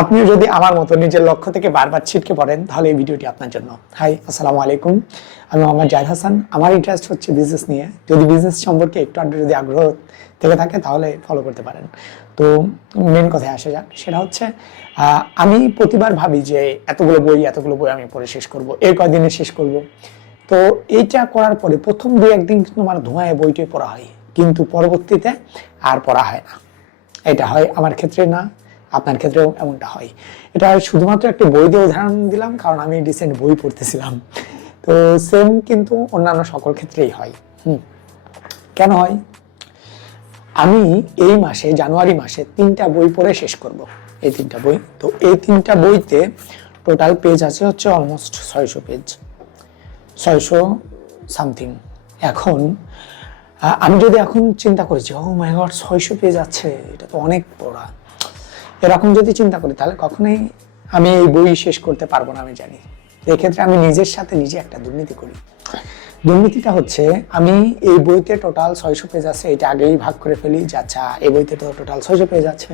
আপনিও যদি আমার মতো নিজের লক্ষ্য থেকে বারবার ছিটকে পড়েন তাহলে এই ভিডিওটি আপনার জন্য। হাই, আসসালামু আলাইকুম। আমি মোহাম্মদ জাহিদ হাসান। আমার ইন্টারেস্ট হচ্ছে বিজনেস নিয়ে। যদি বিজনেস সম্পর্কে একটু আধটু যদি আগ্রহ থেকে থাকে তাহলে ফলো করতে পারেন। তো মেন কথায় আসা যাক, সেটা হচ্ছে আমি প্রতিবার ভাবি যে এতগুলো বই আমি পড়ে শেষ করব, এই কয়দিনে শেষ করব। তো এইটা করার পরে প্রথম দুই একদিন কিন্তু আমার ধোঁয়ায় বইটাই পড়া হয়, কিন্তু পরবর্তীতে আর পড়া হয় না। এটা হয় আমার ক্ষেত্রে না, আপনার ক্ষেত্রেও এমনটা হয়। এটা শুধুমাত্র একটা বই দিয়ে উদাহরণ দিলাম, কারণ আমি রিসেন্ট বই পড়তেছিলাম। তো সেম কিন্তু অন্যান্য সকল ক্ষেত্রেই হয়। কেন হয়? আমি এই মাসে, জানুয়ারি মাসে 3টা বই পড়ে শেষ করব। এই 3টা বই, তো এই 3টা বইতে টোটাল পেজ আছে হচ্ছে অলমোস্ট 600 পেজ, 600 সামথিং। এখন আমি যদি এখন চিন্তা করি যে ও মাই গড 600 পেজ আছে, এটা তো অনেক পড়া, এরকম যদি চিন্তা করি তাহলে কখনোই আমি এই বই শেষ করতে পারবো না। আমি জানি এক্ষেত্রে আমি নিজের সাথে নিজে একটা দুর্নীতি করি। দুর্নীতিটা হচ্ছে, আমি এই বইতে টোটাল 600 পেজ আছে, এটা আগেই ভাগ করে ফেলি যে আচ্ছা এই বইতে তো টোটাল 600 পেজ আছে,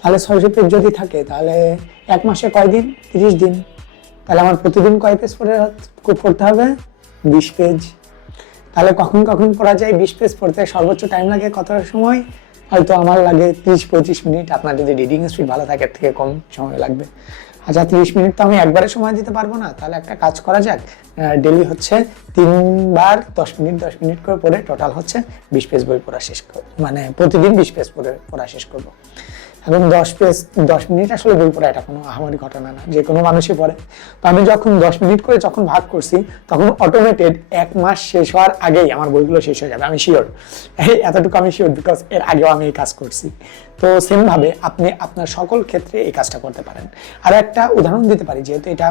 তাহলে 600 পেজ যদি থাকে তাহলে এক মাসে কয় দিন? 30 দিন। তাহলে আমার প্রতিদিন কয় পেজ পড়তে হবে? 20 পেজ। তাহলে কখন কখন পড়া যায়? 20 পেজ পড়তে সর্বোচ্চ টাইম লাগে কত সময়? হয়তো আমার লাগে 30-25 মিনিট। আপনার যদি রিডিং স্পিড ভালো থাকে এর থেকে কম সময় লাগবে। আচ্ছা 30 মিনিট তো আমি একবারে সময় দিতে পারবো না, তাহলে একটা কাজ করা যাক, ডেলি হচ্ছে 3 বার 10 মিনিট 10 মিনিট করে পড়ে টোটাল হচ্ছে 20 পেজ বই পড়া শেষ করবো, মানে প্রতিদিন 20 পেজ পড়া শেষ করবো। এবং 10 পেজ 10 মিনিট আসলে বই পড়া এটা কোনো আহামরি ঘটনা না, যে কোনো মানুষই পড়ে। তো আমি যখন 10 মিনিট করে যখন ভাগ করছি, তখন অটোমেটেড 1 মাস শেষ হওয়ার আগেই আমার বইগুলো শেষ হয়ে যাবে। আমি শিওর, এতটুকু আমি শিওর, বিকজ এর আগেও আমি এই কাজ করছি। তো সেম ভাবে আপনি আপনার সকল ক্ষেত্রে এই কাজটা করতে পারেন। আর একটা উদাহরণ দিতে পারি, যেহেতু এটা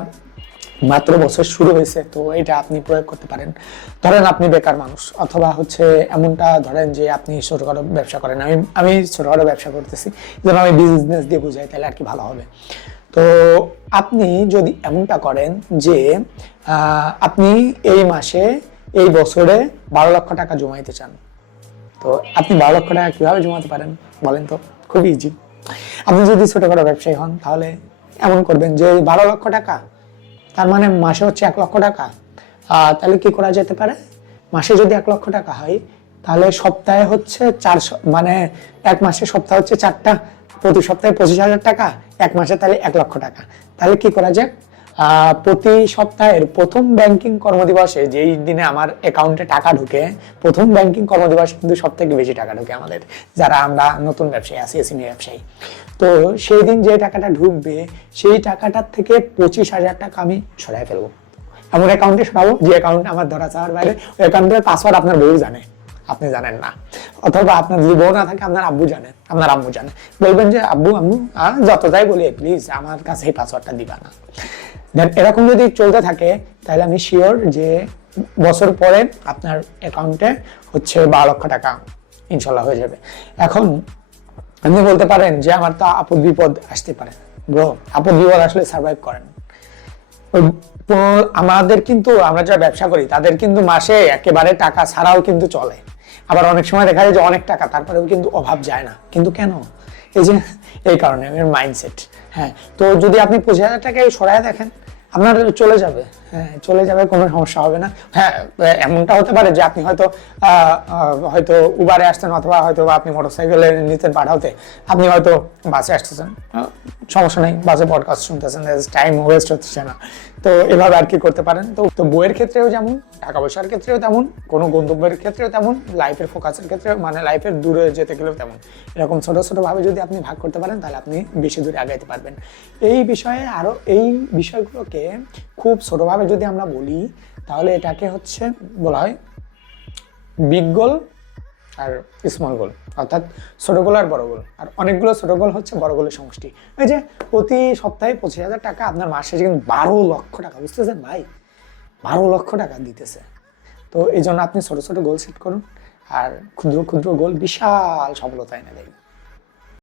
মাত্র বছর শুরু হয়েছে, তো এটা আপনি প্রয়োগ করতে পারেন। ধরেন আপনি বেকার মানুষ, অথবা হচ্ছে এমনটা ধরেন যে আপনি ছোটখাটো ব্যবসা করেন। আমি ছোটখাটো ব্যবসা করতেছি, যেন আমি বিজনেস দিয়ে বুঝাই তাহলে আর কি ভালো হবে। তো আপনি যদি এমনটা করেন যে আপনি এই মাসে, এই বছরে 12 লক্ষ টাকা জমাইতে চান, তো আপনি 12 লক্ষ টাকা কিভাবে জমাতে পারেন বলেন তো? খুবই ইজি। আপনি যদি ছোটখাটো ব্যবসায়ী হন তাহলে এমন করবেন যে 12 লক্ষ টাকা, তার মানে মাসে হচ্ছে 1 লক্ষ টাকা। তাহলে কি করা যেতে পারে? মাসে যদি 1 লক্ষ টাকা হয়, তাহলে সপ্তাহে হচ্ছে 400, মানে এক মাসে সপ্তাহ হচ্ছে 4টা, প্রতি সপ্তাহে 25,000 টাকা, এক মাসে তাহলে 1 লক্ষ টাকা। তাহলে কি করা যায়? প্রতি সপ্তাহের প্রথম ব্যাংকিং কর্মদিবসে, যেই দিনে আমার অ্যাকাউন্টে টাকা ঢুকে, প্রথম ব্যাংকিং কর্মদিবসে কিন্তু সব থেকে বেশি টাকা ঢুকে আমাদের, যারা আমরা নতুন ব্যবসায়ী আছি, এসএমই ব্যবসায়ী। তো সেই দিন যে টাকাটা ঢুকবে, সেই টাকাটার থেকে 25,000 টাকা আমি সরাই ফেলবো। এমন অ্যাকাউন্টে সরাবো যে অ্যাকাউন্ট আমার ধরা চাওয়ার বাইরে, ওই অ্যাকাউন্টের পাসওয়ার্ড আপনার বউ জানে, আপনি জানেন না। অথবা আপনার যদি বউ না থাকে, আপনার আব্বু জানে, আপনার আম্মু জানে। বলবেন যে আব্বু আম্মু যত যাই বলি প্লিজ আমার কাছে এই পাসওয়ার্ডটা দিবা না। দেন এরকম যদি চলতে থাকে, তাহলে আমি শিওর যে বছর পরে আপনার অ্যাকাউন্টে হচ্ছে 12 লক্ষ টাকা ইনশাল্লাহ হয়ে যাবে। এখন আপনি বলতে পারেন যে আমার তো আপদ বিপদ আসতে পারে। ব্রো, আপদ বিপদ আসলে সার্ভাইভ করেন। আমাদের কিন্তু, আমরা যারা ব্যবসা করি তাদের কিন্তু মাসে একেবারে টাকা ছাড়াও কিন্তু চলে। আবার অনেক সময় দেখা যায় যে অনেক টাকা, তারপরেও কিন্তু অভাব যায় না। কিন্তু কেন? এই যে এই কারণে মাইন্ডসেট। হ্যাঁ, তো যদি আপনি 25,000 টাকায় সরায় দেখেন, আপনার চলে যাবে। হ্যাঁ, চলে যাবে, কোনো সমস্যা হবে না। হ্যাঁ, এমনটা হতে পারে যে আপনি হয়তো উবারে আসতেন, অথবা হয়তো আপনি মোটরসাইকেলে নিতেন পাঠাতে, আপনি হয়তো বাসে আসতেছেন, সমস্যা নেই, বাসে পডকাস্ট শুনতেছেন, টাইম ওয়েস্ট হচ্ছে না। তো এভাবে আর কি করতে পারেন। তো বইয়ের ক্ষেত্রেও যেমন, টাকা পয়সার ক্ষেত্রেও তেমন, কোনো গন্তব্যের ক্ষেত্রেও তেমন, লাইফের ফোকাসের ক্ষেত্রেও, মানে লাইফের দূরে যেতে গেলেও তেমন। এরকম ছোট ছোট ভাবে যদি আপনি ভাগ করতে পারেন, তাহলে আপনি বেশি দূরে আগাইতে পারবেন। এই বিষয়ে আরো, এই বিষয়গুলোকে খুব ছোটভাবে যদি আমরা বলি, তাহলে এটাকে হচ্ছে বলা হয় বিগ গোল আর স্মল গোল, অর্থাৎ ছোট গোল আর বড় গোল। আর অনেকগুলো ছোট গোল হচ্ছে বড় গোলের সমষ্টি। ওই যে প্রতি সপ্তাহে 25,000 টাকা, আপনার মাসে কিন্তু 12 লক্ষ টাকা, বুঝতেছেন ভাই? 12 লক্ষ টাকা দিতেছে। তো এই জন্য আপনি ছোট ছোট গোল সেট করুন, আর ক্ষুদ্র ক্ষুদ্র গোল বিশাল সফলতা এনে দেবে।